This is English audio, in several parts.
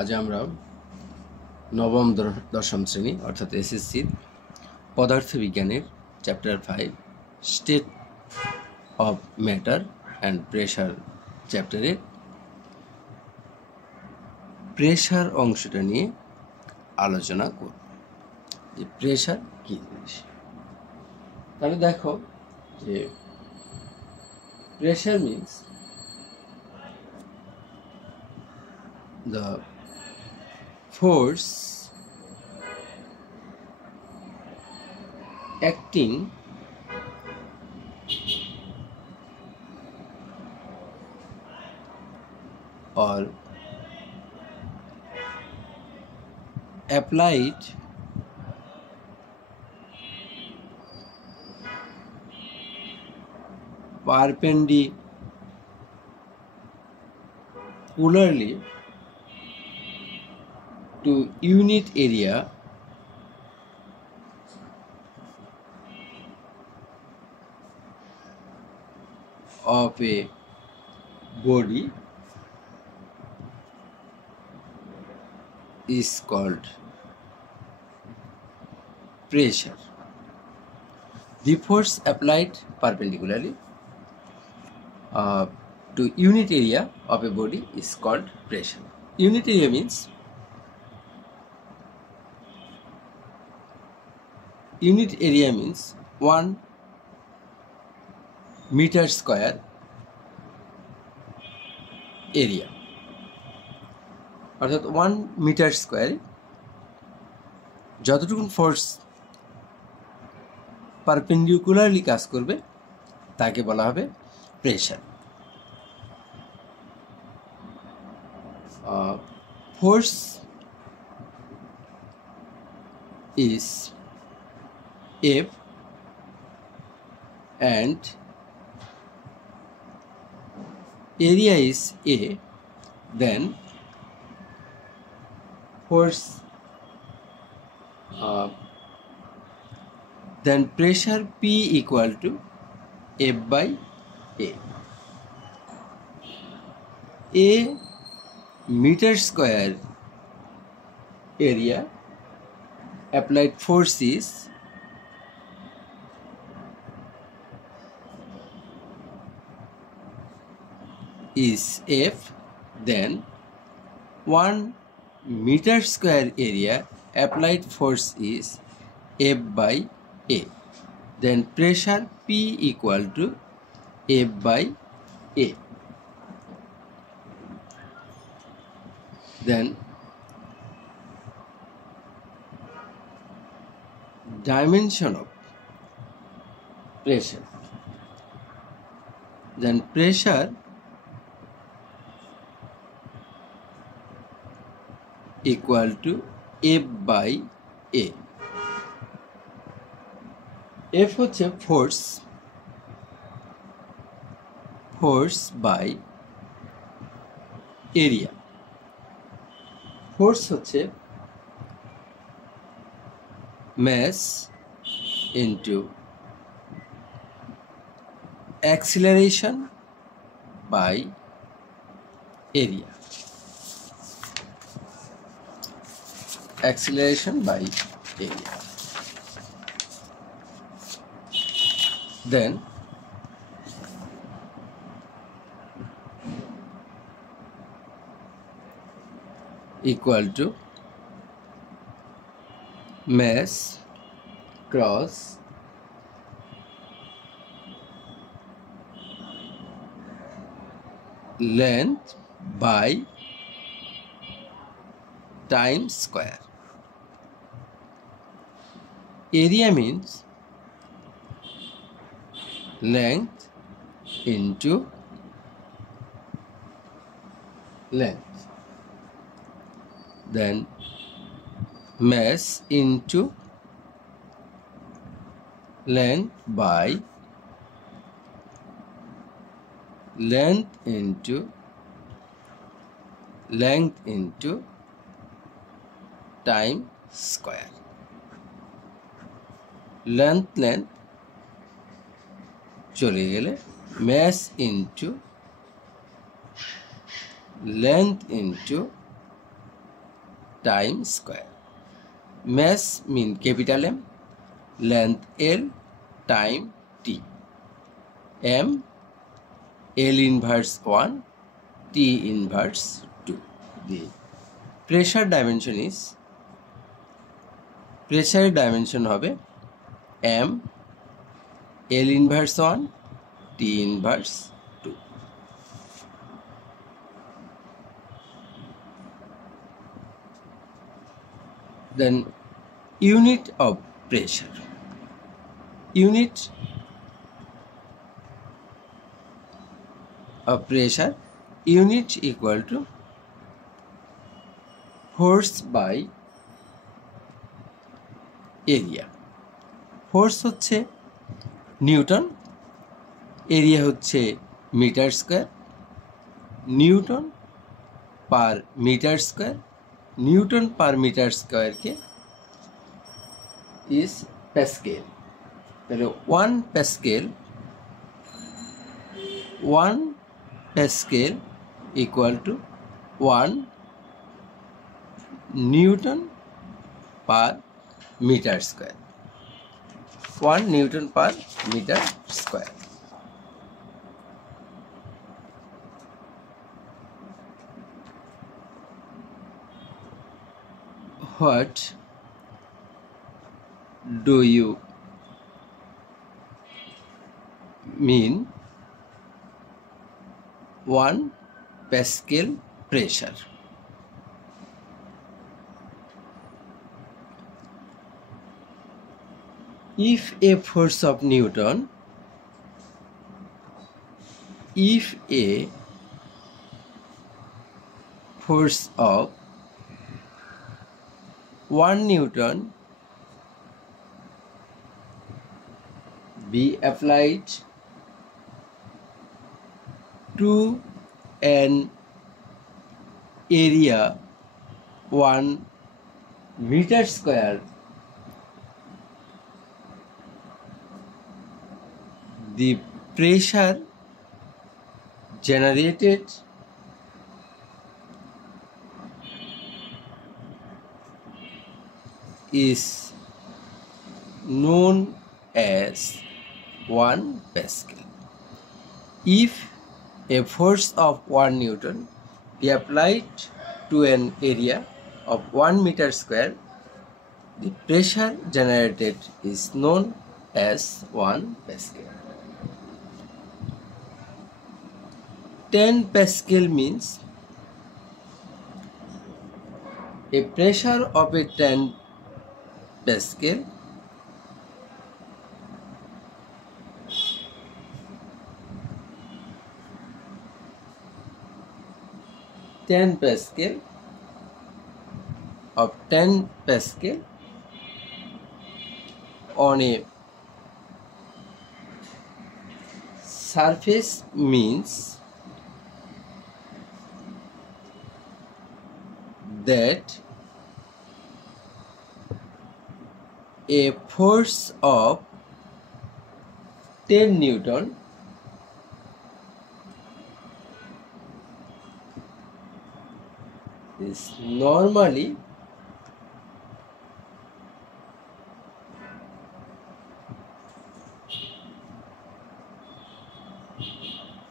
আজ আমরা নবম দশম শ্রেণী অর্থাৎ এসএসসি পদার্থবিজ্ঞানের chapter 5 state of matter and pressure চ্যাপ্টারে প্রেশার অংশটা নিয়ে আলোচনা করব যে প্রেশার কী জিনিস। তাহলে দেখো যে pressure means the force acting or applied perpendicularly to unit area of a body is called pressure. The force applied perpendicularly to unit area of a body is called pressure. Unit area means unit area means 1 meter square area অর্থাৎ 1 metre স্কোয়ারে যতটুকু force perpendicularly কাজ করবে তাকে বলা হবে pressure. Force is F and area is A, then force then pressure P equal to F by A. A meter square area applied force is F, then 1 meter square area applied force is F by A, then pressure P equal to F by A. Then dimension of pressure, then pressure equal to F by A. F হচ্ছে force by area. Force হচ্ছে mass into acceleration by area. Acceleration by area. Then equal to mass cross length by time square. Area means length into length, then mass into length by length into time square. Length চলে গেলে mass into length into time square. Mass mean capital M, length L, time T. M, L inverse 1, T inverse 2. The pressure dimension is, pressure dimension hobe M, L inverse 1, T inverse 2. Then unit of pressure. Unit of pressure, unit equal to force by area. Force হচ্ছে newton, area হচ্ছে metre square, newton per metre square, newton per metre স্কয়ারকে is pascal. তাহলে 1 pascal equal to 1 newton per metre square, 1 newton per metre square. What do you mean 1 Pascal pressure? If a force of Newton, if a force of 1 Newton be applied to an area 1 meter square, the pressure generated is known as 1 Pascal. If a force of 1 Newton be applied to an area of 1 meter square, the pressure generated is known as 1 Pascal. 10 Pascal means a pressure of a 10 Pascal of 10 Pascal on a surface means that a force of 10 Newton is normally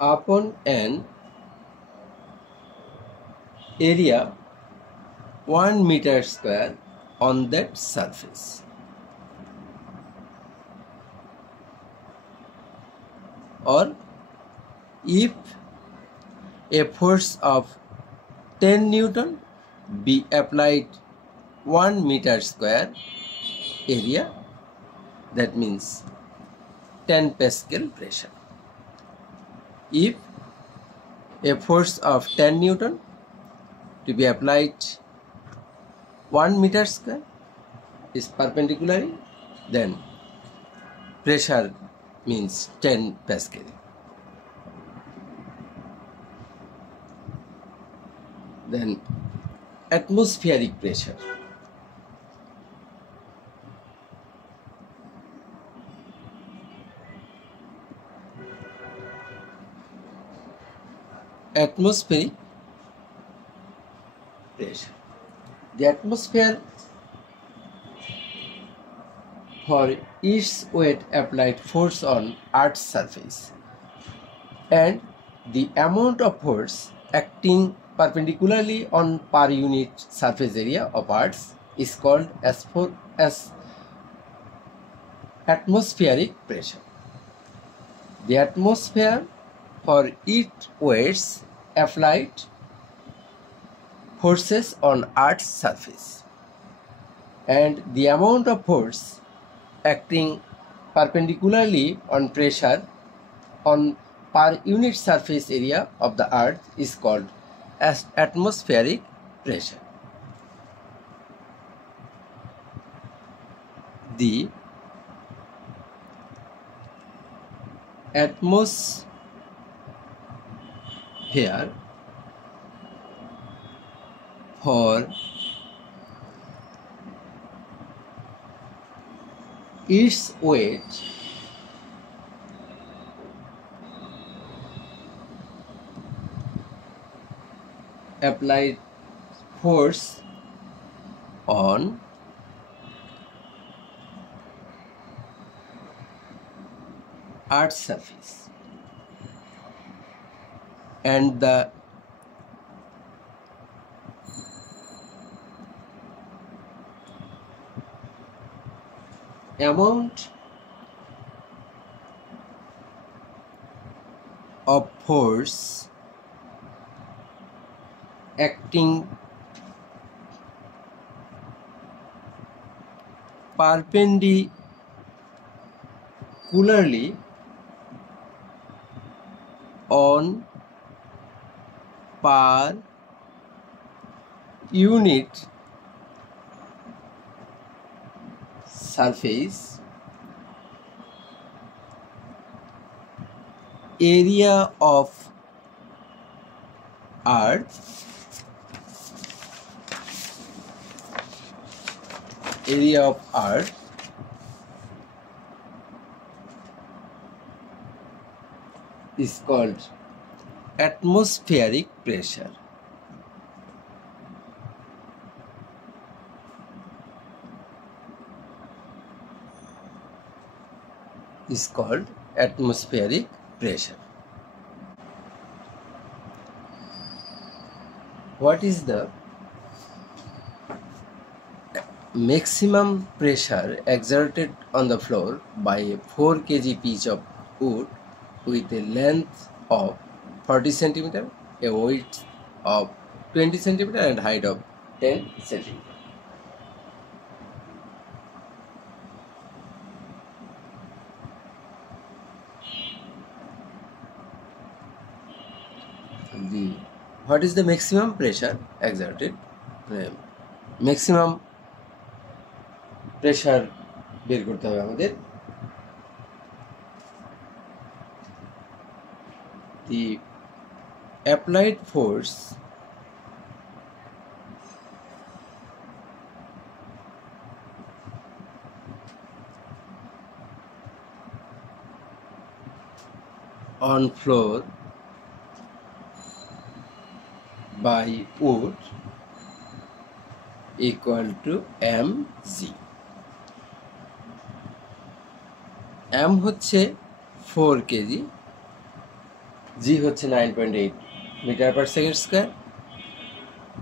upon an area 1 meter square on that surface. Or if a force of 10 Newton be applied 1 meter square area, that means 10 Pascal pressure. If a force of 10 Newton to be applied 1 meter square is perpendicularly, then pressure means 10 Pascal. Then atmospheric pressure. Atmospheric pressure. The atmosphere for its weight applied force on Earth's surface, and the amount of force acting perpendicularly on per unit surface area of Earth is called as atmospheric pressure. The atmosphere for its weights applied forces on Earth's surface, and the amount of force acting perpendicularly on pressure on per unit surface area of the Earth is called as atmospheric pressure. The atmosphere for its weight applied force on Earth's surface, and the amount of force acting perpendicularly on per unit surface area of Earth is called atmospheric pressure. Is called atmospheric pressure. What is the maximum pressure exerted on the floor by a 4 kg piece of wood with a length of 40 cm, a width of 20 cm and height of 10 cm? What is the maximum pressure exerted? Maximum pressure বের করতে হবে আমাদের। The applied force on floor by wood equal to mg. m হচ্ছে 4 KG, g হচ্ছে 9.8 meter per second square,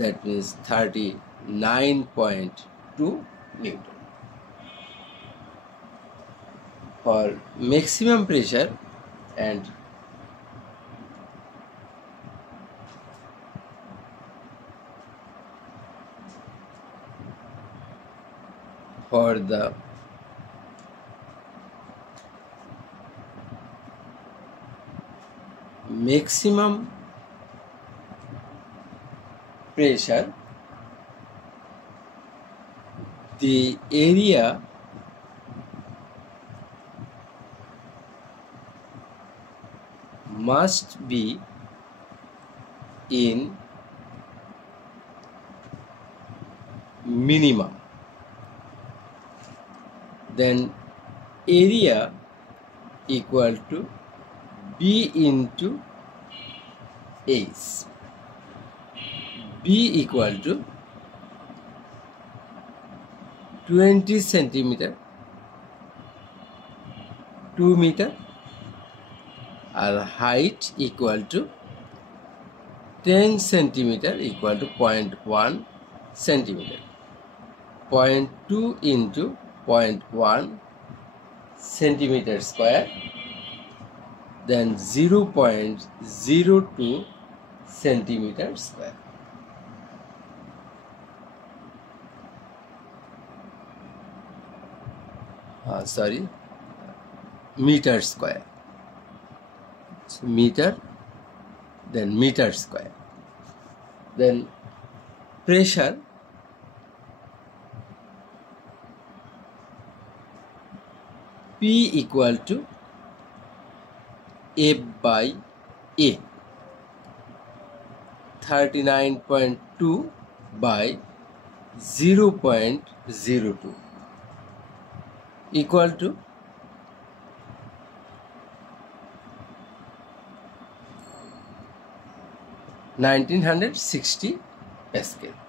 that means 39.2 Newton. For maximum pressure and for the maximum pressure, the area must be in minimum. Then area equal to B into H. B equal to 20 centimeter 2 meter R height equal to 10 centimeter equal to 0.1 centimeter. 0.2 into 0.1 centimeter square, then 0.02 centimeter square. Meter square. So meter, then meter square. Then pressure P equal to F by A, 39.2 by 0.02 equal to 1960 Pascal.